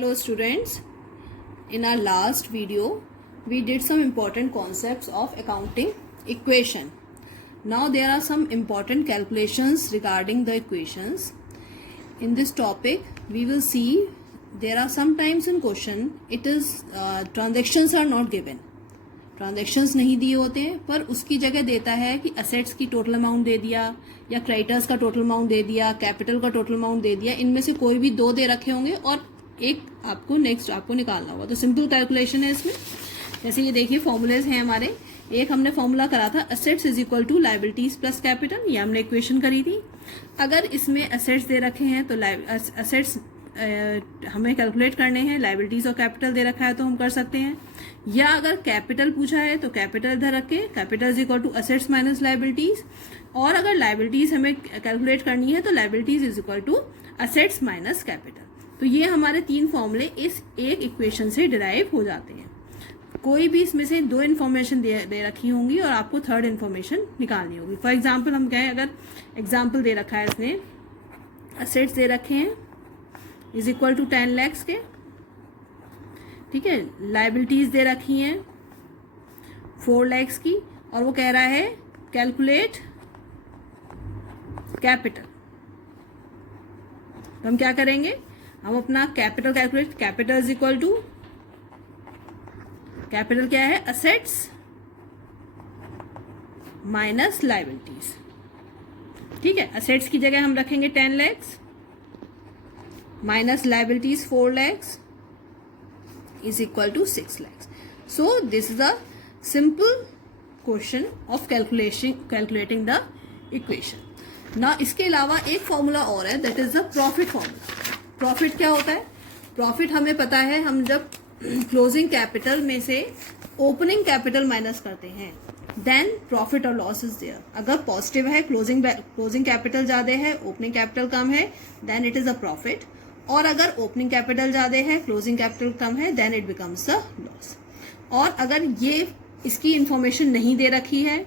Hello students, in our last video we did some important concepts of accounting equation. Now there are some important calculations regarding the equations. In this topic we will see there are sometimes in question it is transactions are not given. Transactions नहीं दिए होते हैं पर उसकी जगह देता है कि असेट्स की टोटल अमाउंट दे दिया या क्रेडिटर्स का टोटल अमाउंट दे दिया, कैपिटल का टोटल अमाउंट दे दिया. इनमें से कोई भी दो दे रखे होंगे और एक आपको नेक्स्ट आपको निकालना होगा. तो सिंपल कैलकुलेशन है इसमें. जैसे ये देखिए फॉर्मूलेज हैं हमारे. एक हमने फॉर्मूला करा था assets is equal to liabilities plus capital. ये हमने इक्वेशन करी थी. अगर इसमें असेट्स दे रखे हैं तो असेट्स हमें कैलकुलेट करने हैं, लायबिलिटीज और कैपिटल दे रखा है तो हम कर सकते हैं. या अगर कैपिटल पूछा है तो कैपिटल इधर रख के capital is equal to assets minus liabilities. और अगर लायबिलिटीज हमें कैलकुलेट करनी है तो liabilities is equal to assets minus capital. तो ये हमारे तीन फॉर्मूले इस एक इक्वेशन से डिराइव हो जाते हैं. कोई भी इसमें से दो इन्फॉर्मेशन दे रखी होंगी और आपको थर्ड इन्फॉर्मेशन निकालनी होगी. फॉर एग्जाम्पल हम कहें, अगर एग्जाम्पल दे रखा है इसने असेट्स दे रखे हैं इज इक्वल टू 10 lakhs के, ठीक है. लायबिलिटीज दे रखी हैं 4 lakhs की और वो कह रहा है कैलकुलेट कैपिटल. तो हम क्या करेंगे, हम अपना capital calculate. Capital is equal to, capital क्या है, असेट्स माइनस लायबिलिटीज. ठीक है. असेट्स की जगह हम रखेंगे 10 lakhs minus liabilities 4 lakhs is equal to 6 lakhs. So this is a simple question of calculating the equation. Now इसके अलावा एक फॉर्मूला और है, that is the profit formula. Profit क्या होता है? प्रॉफिट हमें पता है, हम जब क्लोजिंग कैपिटल में से ओपनिंग कैपिटल माइनस करते हैं देन प्रॉफिट और लॉस इज देयर. अगर पॉजिटिव है, क्लोजिंग कैपिटल ज्यादा है, ओपनिंग कैपिटल कम है, then it is a profit. और अगर ओपनिंग कैपिटल ज्यादा है, क्लोजिंग कैपिटल कम है, then it becomes a loss. और अगर ये इसकी इंफॉर्मेशन नहीं दे रखी है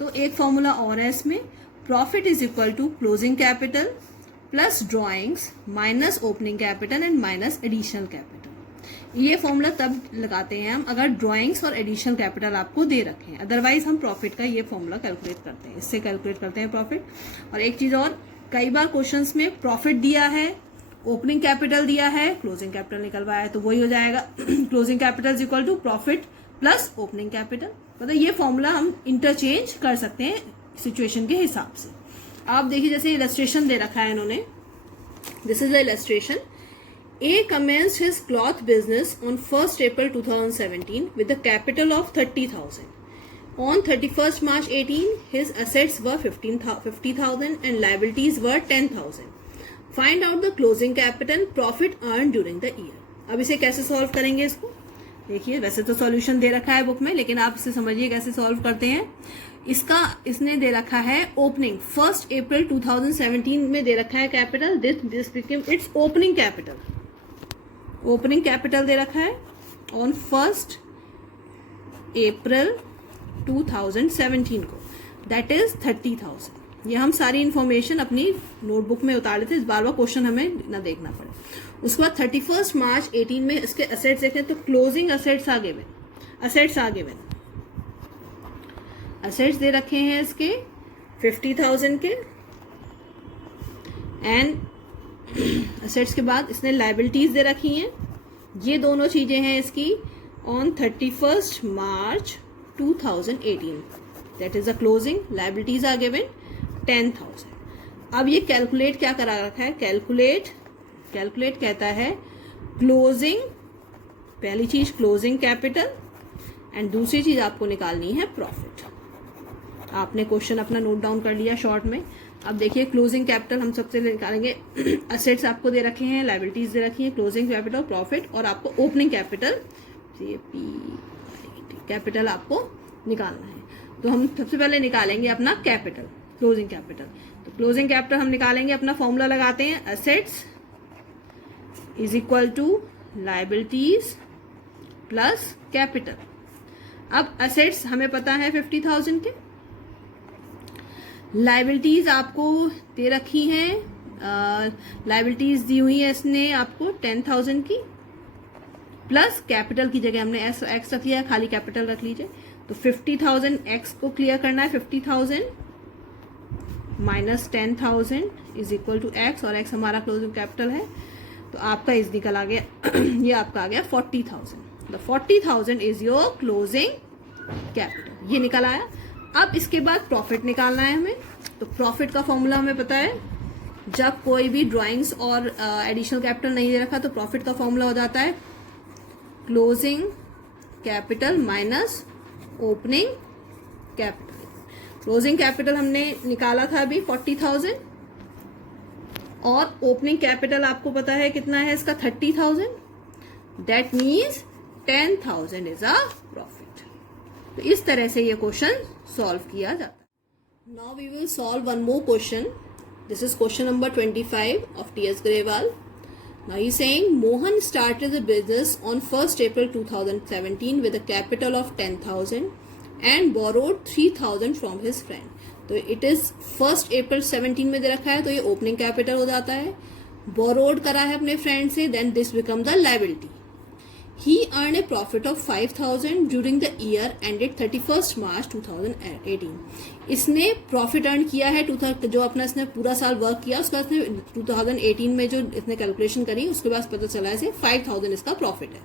तो एक फॉर्मूला और है इसमें, profit is equal to closing capital plus drawings minus opening capital and minus additional capital. ये फॉर्मूला तब लगाते हैं हम अगर ड्रॉइंग्स और एडिशनल कैपिटल आपको दे रखे हैं. अदरवाइज हम प्रॉफिट का ये फॉर्मूला कैलकुलेट करते हैं, इससे कैलकुलेट करते हैं प्रॉफिट. और एक चीज और, कई बार क्वेश्चंस में प्रॉफिट दिया है, ओपनिंग कैपिटल दिया है, क्लोजिंग कैपिटल निकलवाया है तो वही हो जाएगा closing capital is equal to profit plus opening capital. मतलब ये फॉर्मूला हम इंटरचेंज कर सकते हैं सिचुएशन के हिसाब से. आप देखिए जैसे इलस्ट्रेशन दे रखा है इन्होंने. This is the illustration. A commenced his cloth business on 1st April 2017 with a capital of 30,000. On 31st March 18, his assets were 50,000 and liabilities were 10,000. Find out the closing capital profit earned during the year. अब इसे कैसे solve करेंगे इसको देखिए. वैसे तो solution दे रखा है बुक में, लेकिन आप इसे समझिए कैसे सॉल्व करते हैं. इसने दे रखा है ओपनिंग 1st April 2017 में दे रखा है capital. This became its opening capital. Opening capital दे रखा है ऑन 1st April 2017 को, दैट इज 30,000. ये हम सारी इंफॉर्मेशन अपनी नोटबुक में उतार लेते, इस बार क्वेश्चन हमें ना देखना पड़े. उसके बाद 31st March 18 में इसके असेट्स देखें तो क्लोजिंग असेट्स आगे में असेट्स दे रखे हैं इसके 50,000 के. एंड असेट्स के बाद इसने लायबिलिटीज दे रखी हैं. ये दोनों चीजें हैं इसकी on 31st March 2018, that is the closing. Liabilities are given 10,000. अब ये कैलकुलेट क्या करा रखा है, कैलकुलेट कहता है क्लोजिंग, पहली चीज क्लोजिंग कैपिटल एंड दूसरी चीज आपको निकालनी है प्रॉफिट. आपने क्वेश्चन अपना नोट डाउन कर लिया शॉर्ट में. अब देखिए क्लोजिंग कैपिटल हम सबसे निकालेंगे. असेट्स आपको दे रखे हैं, लायबिलिटीज दे रखी हैं, क्लोजिंग कैपिटल, प्रॉफिट, और आपको ओपनिंग कैपिटल आपको निकालना है. तो हम सबसे पहले निकालेंगे अपना कैपिटल, क्लोजिंग कैपिटल. तो क्लोजिंग कैपिटल हम निकालेंगे, अपना फॉर्मूला लगाते हैं, assets is equal to liabilities plus capital. अब असेट्स हमें पता है 50,000 के, लायबिलिटीज आपको दे रखी हैं, लायबिलिटीज दी हुई है इसने आपको 10,000 की, प्लस कैपिटल की जगह हमने एक्स रख लिया, खाली कैपिटल रख लीजिए। तो 50,000 एक्स को क्लियर करना है, 50,000 minus 10,000 is equal to X, और एक्स हमारा क्लोजिंग कैपिटल है। तो आपका इस निकल आ गया ये आपका आ गया 40,000। The 40,000 is your closing capital, ये निकल आया। अब इसके बाद प्रॉफिट निकालना है हमें। तो प्रॉफिट का फॉर्मूला हमें पता है, जब कोई भी ड्राइंग्स और एडिशनल कैपिटल नहीं दे रखा तो प्रॉफिट का फॉर्मूला हो जाता है closing capital minus opening capital. Closing capital हमने निकाला था अभी 40,000, और ओपनिंग कैपिटल आपको पता है कितना है इसका, 30,000। That means 10,000 is a profit. तो इस तरह से ये क्वेश्चन सॉल्व किया जाता है। Now we will solve one more question. This is question number 25 of T.S. Grewal. Now he's saying Mohan started the business on 1st April 2017 with a capital of 10,000 and borrowed 3,000 from his friend. तो it is 1st April 17 में दे रखा है, तो ये opening capital हो जाता है। बोरोड करा है अपने फ्रेंड से, then this become the liability. He earned a profit of 5,000 during the year ended 31st March 2018. इसने प्रॉफिट अर्न किया है जो अपना इसने पूरा साल वर्क किया उसका इसने 2018 में जो इसने कैलकुलेशन करी उसके बाद पता चला इसे 5,000 इसका प्रॉफिट है।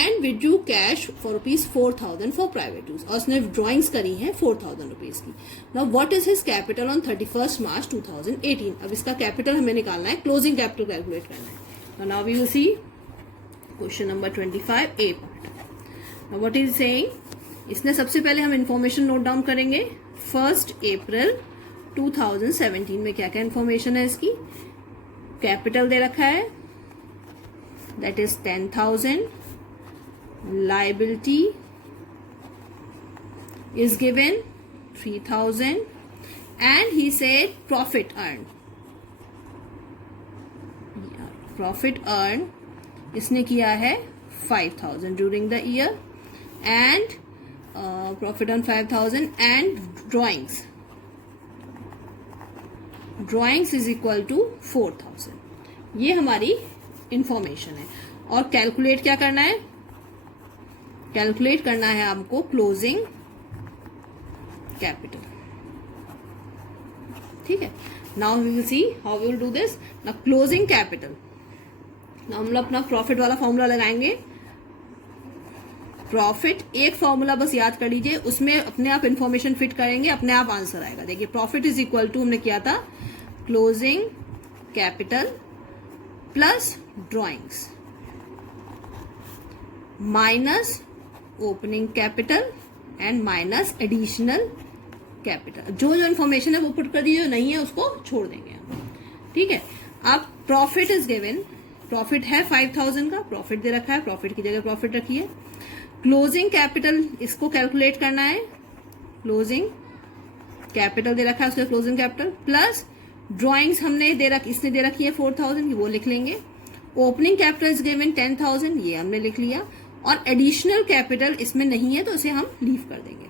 And withdrew cash for ₹4,000 for private use, और उसने ड्रॉइंग्स करी हैं 4,000 रुपीज की। Now what is his capital on 31st मार्च 2018? अब इसका कैपिटल हमें निकालना है, क्लोजिंग कैपिटल कैलकुलेट करना है। Now we will see question number 25 A part. What is saying, इसने सबसे पहले हम इंफॉर्मेशन नोट डाउन करेंगे। 1st अप्रैल 2017 में क्या क्या इंफॉर्मेशन है इसकी। कैपिटल दे रखा है that is 10,000, liability is given 3,000 and he said profit earn इसने किया है 5,000 during the year, and profit on 5,000 and drawings is equal to 4,000। ये हमारी इंफॉर्मेशन है। और कैलकुलेट क्या करना है, कैलकुलेट करना है हमको क्लोजिंग कैपिटल। ठीक है, now we will see how we will do this. Now closing capital, हम लोग अपना प्रॉफिट वाला फॉर्मूला लगाएंगे। प्रॉफिट एक फॉर्मूला बस याद कर लीजिए, उसमें अपने आप इंफॉर्मेशन फिट करेंगे, अपने आप आंसर आएगा। देखिए प्रॉफिट इज इक्वल टू हमने किया था closing capital plus drawings minus opening capital and minus additional capital. जो जो इन्फॉर्मेशन है वो पुट कर दीजिए, जो नहीं है उसको छोड़ देंगे हम। ठीक है, अब प्रॉफिट इज गिवन, प्रॉफिट है 5,000 का, प्रॉफिट दे रखा है, प्रॉफिट की जगह प्रॉफिट रखिए। क्लोजिंग कैपिटल इसको कैलकुलेट करना है, क्लोजिंग कैपिटल दे रखा है उसका क्लोजिंग कैपिटल प्लस ड्रॉइंग्स हमने इसने दे रखी है 4,000, वो लिख लेंगे। ओपनिंग कैपिटल इज गिवन 10,000, ये हमने लिख लिया, और एडिशनल कैपिटल इसमें नहीं है तो इसे हम लीव कर देंगे।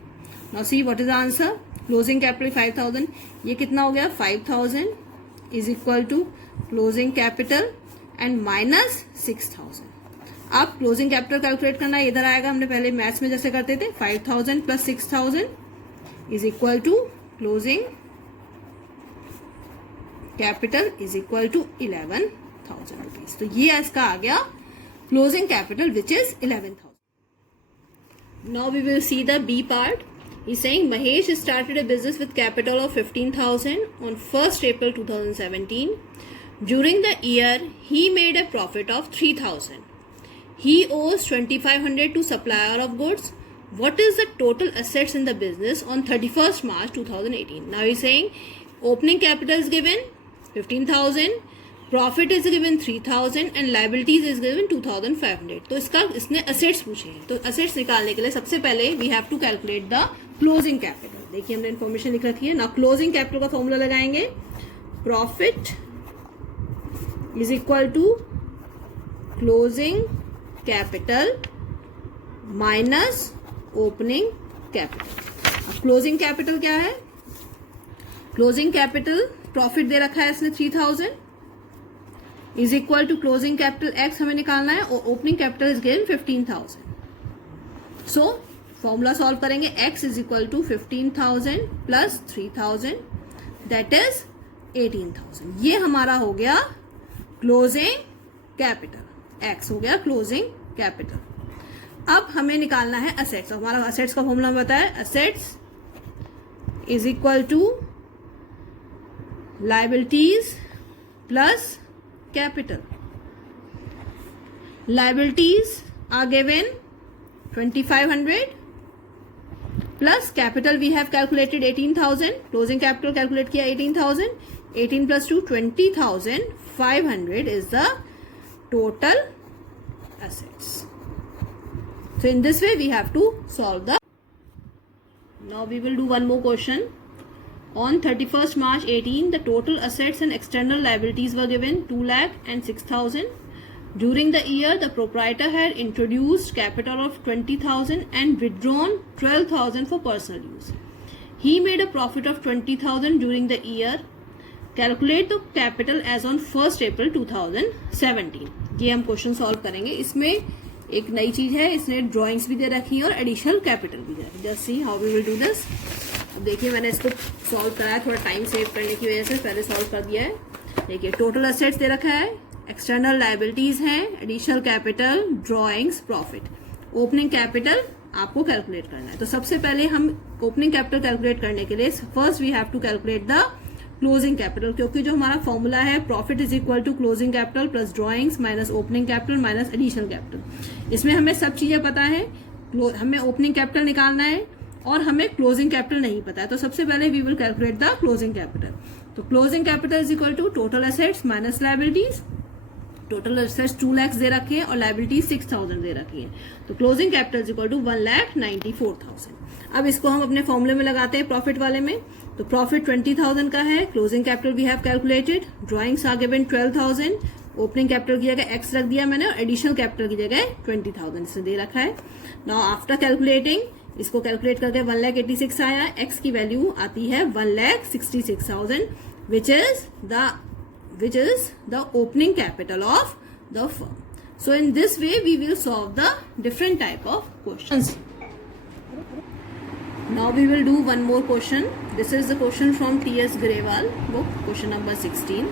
Now see what is the answer. Closing capital 5,000, ये कितना हो गया 5,000 is equal to closing capital and minus 6,000। अब क्लोजिंग कैपिटल कैलकुलेट करना है, इधर आएगा, हमने पहले मैथ्स में जैसे करते थे 5,000 plus 6,000 is equal to closing capital is equal to 11,000 rupees. तो ये इसका आ गया closing capital which is 11,000। Now we will see the B part. He's saying Mahesh started a business with capital of 15,000 on 1st April 2017. During the year, he made a profit of 3,000. He owes 2,500 to supplier of goods. What is the total assets in the business on 31st March 2018? Now he's saying opening capital is given 15,000, profit is given 3,000 and liabilities is given 2,500. तो इसने assets पूछे हैं, तो assets निकालने के लिए सबसे पहले we have to calculate the closing capital। देखिए हमने इन्फॉर्मेशन लिख रखी है ना। क्लोजिंग कैपिटल का फॉर्मूला लगाएंगे, profit is equal to closing capital minus opening capital. अब क्लोजिंग कैपिटल क्या है, क्लोजिंग कैपिटल प्रॉफिट दे रखा है इसने 3,000 is equal to closing capital x हमें निकालना है और opening capital is given 15,000. So formula solve करेंगे. x is equal to 15,000 plus 3,000 that is 18,000. ये हमारा हो गया क्लोजिंग कैपिटल. x हो गया क्लोजिंग कैपिटल. अब हमें निकालना है असेट्स. हमारा असेट्स का फॉर्मूला बताया. Assets is equal to liabilities plus capital. Liabilities are given 2,500 plus capital we have calculated 18,000. Closing capital calculate किया 18,000. 18 plus 2 20,500 is the total assets. So in this way we have to solve the. Now we will do one more question. On 31st March 18 the total assets and external liabilities were given 2 lakh and 6,000. During the year the proprietor had introduced capital of 20,000 and withdrawn 12,000 for personal use. He made a profit of 20,000 during the year. Calculate the capital as on 1 April 2017. ये हम question solve करेंगे. इसमें एक नई चीज है, इसने drawings भी दे रखी है और एडिशनल कैपिटल भी दे रखी है. Just see how we will do this. अब देखिए मैंने इसको सॉल्व कराया, थोड़ा टाइम सेव करने की वजह से पहले सॉल्व कर दिया है. देखिए टोटल असेट्स दे रखा है, एक्सटर्नल लायबिलिटीज हैं, additional capital, drawings, profit. Opening capital आपको कैलकुलेट करना है. तो सबसे पहले हम ओपनिंग कैपिटल कैलकुलेट करने के लिए first we have to calculate the closing capital, क्योंकि जो हमारा फॉर्मूला है profit is equal to closing capital plus drawings minus opening capital minus additional capital. इसमें हमें सब चीजें पता है. हमें ओपनिंग कैपिटल निकालना है और हमें क्लोजिंग कैपिटल नहीं पता है. तो सबसे पहले we will calculate the closing capital. तो closing capital is equal to total assets minus liabilities. Total assets 2 lakh दे रखे हैं और लायबिलिटीज 6,000 दे रखी है. तो closing capital is equal to 1,94,000. अब इसको हम अपने फॉर्मूले में लगाते हैं प्रॉफिट वाले में. तो प्रॉफिट 20,000 का है. Closing capital we have calculated. Drawings are given 12,000. Opening capital की जगह x रख दिया मैंने और एडिशनल कैपिटल की जगह 20,000 इसे दे रखा है. नाउ आफ्टर कैलकुलेटिंग इसको कैलकुलेट करके 1,86,000 आया. x की वैल्यू आती है 1,66,000 which is the opening capital of the firm. So in this way we will solve the different type of questions. Now we will do one more question. This is the question from T.S. Grewal book, question number 16.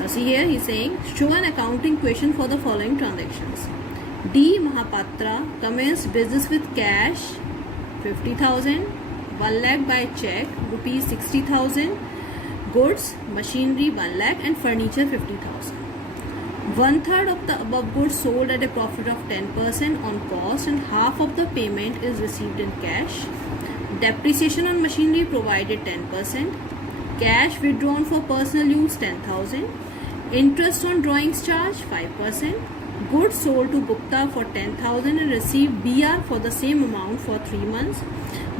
Now see here he is saying, show an accounting question for the following transactions. D. Mahapatra commenced business with cash 50,000, 1 lakh by check rupees 60,000, goods, machinery 1 lakh and furniture 50,000. 1/3 of the above goods sold at a profit of 10% on cost and half of the payment is received in cash. Depreciation on machinery provided 10%. Cash withdrawn for personal use 10,000. Interest on drawings charge 5%. Goods sold to Gupta for 10,000 and received BR for the same amount for 3 months.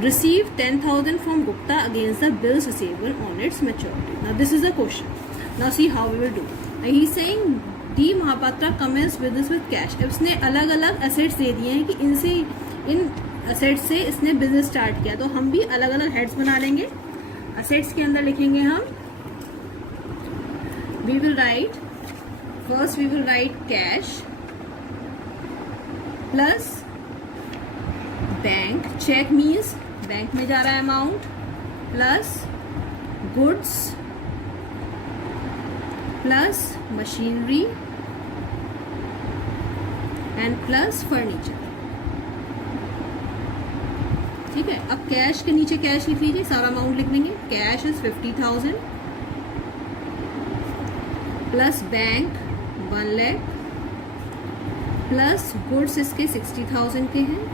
Received 10,000 from Gupta against the bills receivable on its maturity. Now this is the question. Now see how we will do. Now he is saying D. Mahapatra commenced business with cash. अब इसने अलग अलग assets दे दिए हैं कि इनसे इन assets से इसने बिजनेस स्टार्ट किया. तो हम भी अलग अलग हेड्स बना लेंगे. असेट्स के अंदर लिखेंगे हम, we will write first we will write cash plus bank. Cheque means bank में जा रहा है amount, plus goods plus machinery and plus furniture. ठीक है. अब कैश के नीचे कैश लिख लीजिए, सारा अमाउंट लिख लेंगे. Cash is 50,000 plus bank 1 lakh plus goods इसके 60,000 के हैं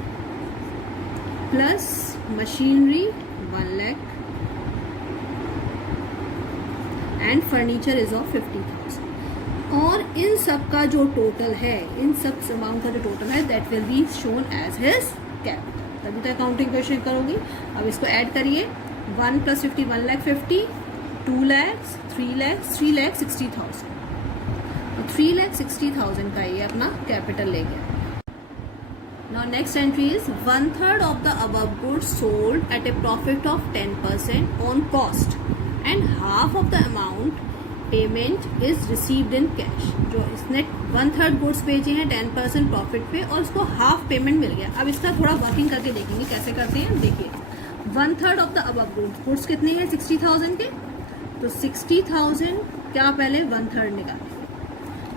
plus machinery 1 lakh and furniture is of 50,000. और इन सब का जो टोटल है, इन सब अमाउंट का जो टोटल है that will be shown as his capital. तभी तो अकाउंटिंग क्वेश्चन करोगी. अब इसको ऐड करिए. 1 + 50 1,50,000, 2 lakhs, 3 lakhs, 3,60,000. तो 3,60,000 का ये अपना कैपिटल ले गया. Now next entry is 1/3 of the above goods sold at a profit of 10% on cost and half of the amount payment is received in cash. जो इसने 1/3 गुड्स बेचे हैं 10% प्रॉफिट पे और उसको हाफ पेमेंट मिल गया। अब इसका थोड़ा वर्किंग करके देखेंगे कैसे करते हैं। देखिए 1/3 of the above goods, goods कितने हैं 60,000 के, तो 60,000 क्या पहले 1/3 निकालेंगे,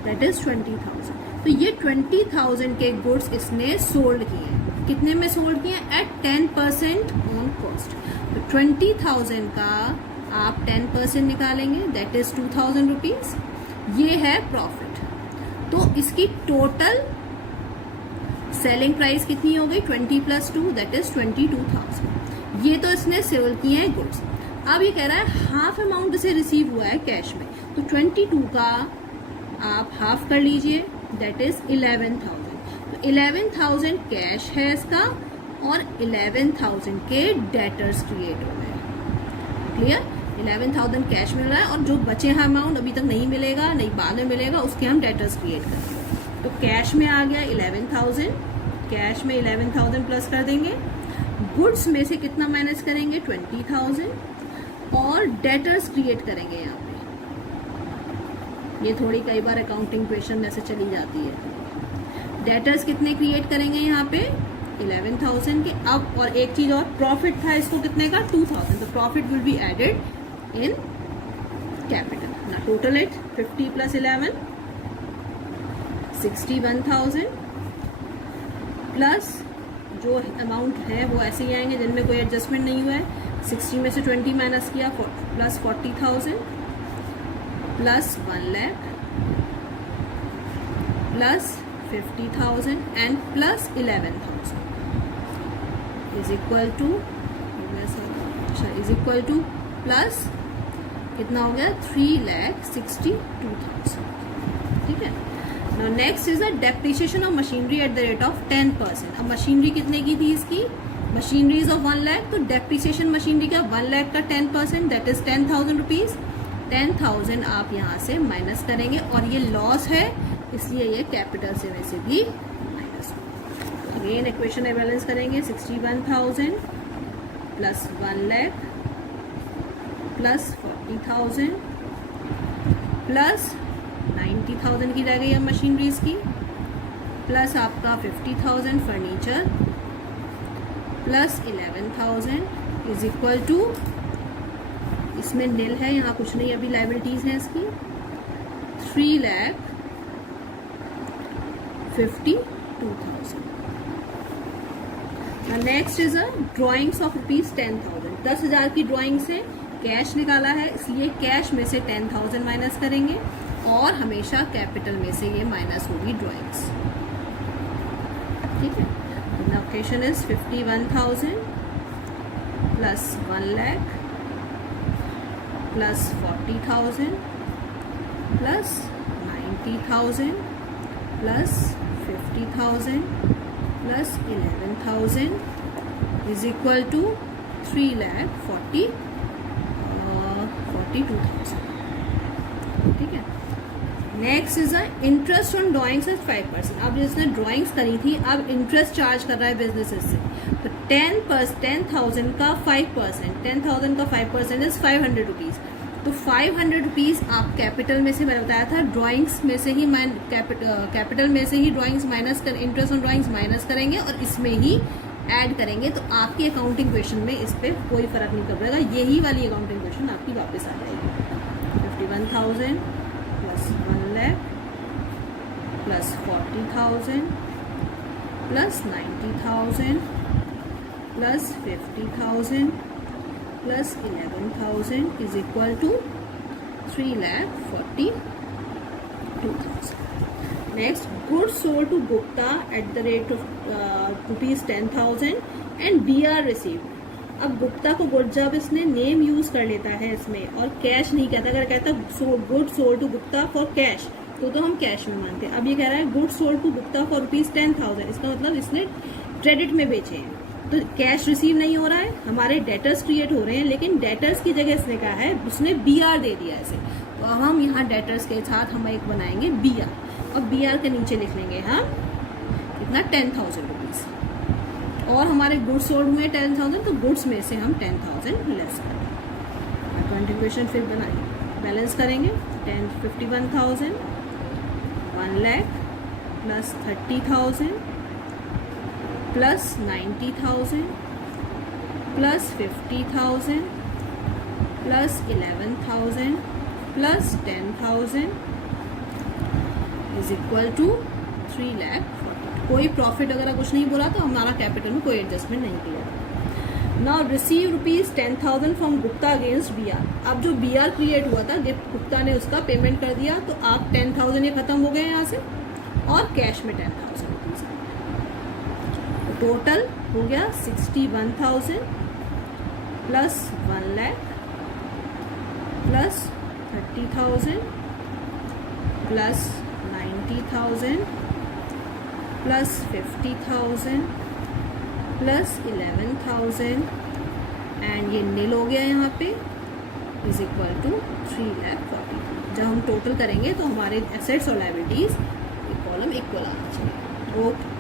दैट इज 20,000। तो ये 20,000 के गुड्स इसने सोल्ड किए हैं। कितने में सोल्ड किए हैं? At 10% on cost. तो 20,000 का आप 10% निकालेंगे, दैट इज 2,000 रुपीज। ये है प्रॉफिट। तो इसकी टोटल सेलिंग प्राइस कितनी हो गई 20 + 2 दैट इज 22,000। ये तो इसने सेल किए हैं गुड्स। अब ये कह रहा है हाफ अमाउंट इसे रिसीव हुआ है कैश में, तो 22 का आप हाफ कर लीजिए, दैट इज 11,000। तो 11,000 कैश है इसका और 11,000 के डेटर्स क्रिएट हो गए। क्लियर? 11,000 कैश मिल रहा है और जो बचे हैं अमाउंट अभी तक नहीं मिलेगा, नहीं बाद में मिलेगा, उसके हम डेटर्स क्रिएट करेंगे। तो कैश में आ गया 11,000, कैश में 11,000 प्लस कर देंगे, गुड्स में से कितना माइनस करेंगे 20,000 और डेटर्स क्रिएट करेंगे यहाँ पे। ये थोड़ी कई बार अकाउंटिंग क्वेश्चन में से चली जाती है। डेटर्स कितने क्रिएट करेंगे यहाँ पे 11,000 के। अब और एक चीज और, प्रॉफिट था इसको कितने का 2,000, तो profit will be added in capital. ना टोटल इट 50 + 11 61,000 प्लस जो अमाउंट है वो ऐसे ही आएंगे जिनमें कोई एडजस्टमेंट नहीं हुआ है। 60 में से 20 माइनस किया plus 40,000 plus 1 lakh plus 50,000 and plus 11,000 is equal two plus कितना हो गया 3,62,000। ठीक है। Now next is a depreciation of machinery at the rate of 10%। अब मशीनरी कितने की थी इसकी, मशीनरी इज ऑफ 1 लाख, तो डेप्रिसिएशन मशीनरी का 1 लाख का 10% दैट इज 10,000 रुपीज। 10,000 आप यहाँ से माइनस करेंगे और ये लॉस है इसलिए ये कैपिटल से वैसे भी माइनस होगा। अगेन इक्वेशन बैलेंस करेंगे 61,000 प्लस 1 लाख प्लस 40,000 प्लस 90,000 की रह गई है मशीनरीज की, प्लस आपका 50,000 furniture plus 11,000 is equal to, इसमें निल है यहाँ कुछ नहीं, अभी लायबिलिटीज हैं इसकी 3,52,000। Next is a drawings of rupees 10,000। 10,000 की ड्रॉइंग से कैश निकाला है इसलिए कैश में से 10,000 माइनस करेंगे और हमेशा कैपिटल में से ये माइनस होगी ड्रॉइंग्स। ठीक है। Location is 51,000 plus 1 lakh plus 40,000 plus 90,000 plus 50,000 plus 11,000 is equal to 3,42,000। ठीक है। Next is interest on drawings at 5%। अब जिसने ड्रॉइंग्स करी थी अब इंटरेस्ट चार्ज कर रहा है बिजनेसेस से, तो 10,000 का 5%, 10,000 का 5% इज 500 रुपीज। तो 500 रुपीज आप कैपिटल में से, मैंने बताया था ड्राइंग्स में से ही कैपिटल में से ही ड्राइंग्स माइनस कर, इंटरेस्ट ऑन ड्राइंग्स माइनस करेंगे और इसमें ही ऐड करेंगे, तो आपकी अकाउंटिंग क्वेश्चन में इस पर कोई फर्क नहीं पड़ेगा। यही वाली अकाउंटिंग क्वेश्चन आपकी वापस आ जाएगी। 51,000 plus 1 lakh plus 40,000 plus 90,000 plus 50,000 plus 11,000 is equal to 3,42,000। Next, goods sold to Gupta at the rate of ₹10,000 and BR received. अब गुप्ता को गुड, जब इसने नेम यूज कर लेता है इसमें और कैश नहीं कहता, अगर कहता good sold to Gupta for cash तो हम कैश में मानते हैं। अब ये कह रहा है good sold to Gupta for ₹10,000, इसका मतलब इसने क्रेडिट में बेचे हैं, तो कैश रिसीव नहीं हो रहा है, हमारे डेटर्स क्रिएट हो रहे हैं, लेकिन डेटर्स की जगह इसने कहा है उसने BR दे दिया इसे, तो अब हम यहाँ डेटर्स के साथ हम एक बनाएंगे BR और BR के नीचे लिख लेंगे हम कितना 10,000 रुपीज, और हमारे गुड्स सोल्ड हुए 10,000 तो गुड्स में से हम 10,000 लेस करेंगे। इक्वेशन फिर बैलेंस करेंगे 51,000, 1 lakh plus 30,000 plus 90,000 plus 50,000 plus 11,000 plus 10,000 is equal to 3,40,000। कोई प्रॉफिट वगैरह कुछ नहीं बोला तो हमारा कैपिटल में कोई एडजस्टमेंट नहीं किया। Now receive ₹10,000 from Gupta against BR। अब जो BR क्रिएट हुआ था, गुप्ता ने उसका पेमेंट कर दिया, तो आप 10,000 ये खत्म हो गए यहाँ से और कैश में 10,000 रुपीज। तो टोटल हो गया 61,000 plus 1 lakh plus 30,000 plus 90,000 plus 50,000 plus 11,000 and ये नील हो गया यहाँ पे इज इक्वल टू 3,40,000। जब हम टोटल करेंगे तो हमारे एसेट्स और लायबिलिटीज कॉलम इक्वल आना चाहिए। ओके।